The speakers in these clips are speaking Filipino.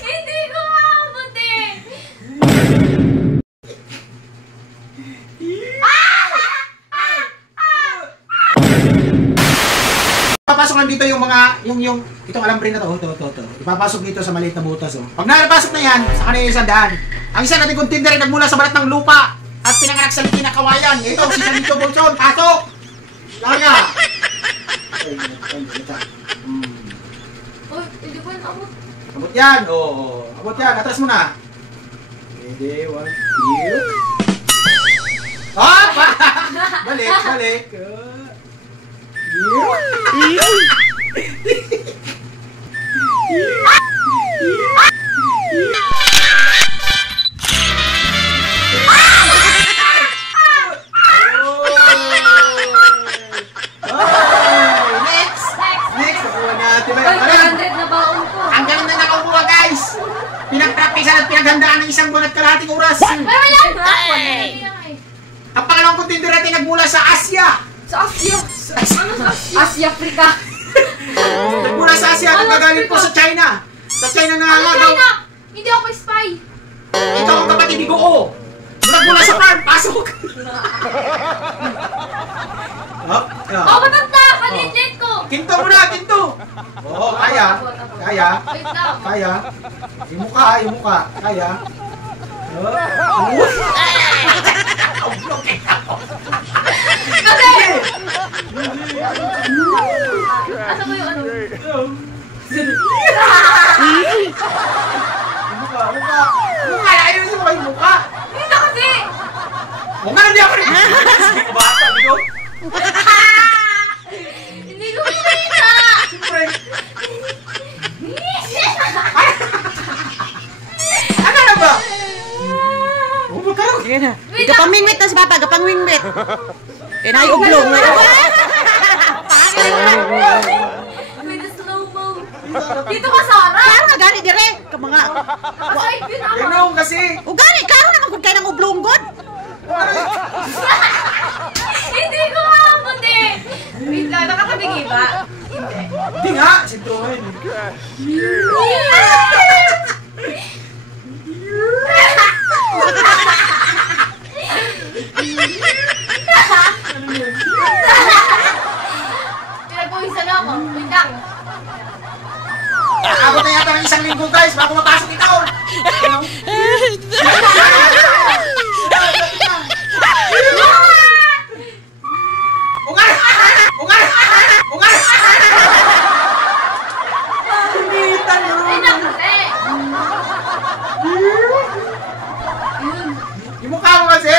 Hindi ko maabot eh. Papasok lang dito yung mga, yung itong alambre na to, ito. Ipapasok dito sa maliit na butas, oh. Pag napasok na yan, sa kanila yung sandaan. Ang isa natin contender ay nagmula sa balat ng lupa at pinanganak sa likin na kawayan. Ito, si Sanito Bolson, pasok! Laya! Oh, hindi ko yan abot. Abot yan, oo. Abot yan, atras mo na. Pwede, one, two. Ah! Balik. Next, nakuha natin ba? 500 na baon ko. Ang galing na nakakuha, guys. Pinagpraktisan at pinaghandaan ng isang buwan at kalahating oras. Ang pangalawang contender natin nagmula sa Asia. Sa Asia. Ano sa Asia? Asia, Africa. Nagmula sa Asia, nagagaling po sa China. Sa China na Ano China? Hindi ako spy. Ikaw ang kapatid ni Goo. Nagmula sa farm, pasok. Oh, matanda! Kalit ko! Kinto mo na, kinto. Oo, kaya. Wait lang. Kaya. Yung mukha. Kaya. Asa ko yung ano? Mukha. Ayun yung mukha. Hindi na kasi! O nga, hindi ako rin. Sige ko ba? Sabi ko. Hindi ko kita! Siyempre. Ano na ba? Oh, magkaroon. Sige na. Gapamingwit na si Papa, gapamingwit. Kaya na yung ublong. With the slow-mo. Dito ka, Sarah! Kaya nga gani dire. Mga... Aside din ako. Ganun kasi. O gani, kaya naman kung kaya ng ublong god. Hindi ko maabot eh! Wait lang, nakatabigi ba? Hindi nga. Sintuhin. Pinag-uwisan na ako. Wait lang. Abot na yata ng isang linggo, guys, bago mapasok ikaw. Ungar! Umitan yun. Ay, nakasi! Yung mukha mo kasi.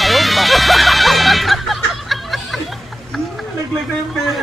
Ayaw, di ba? Naglag na yung pera.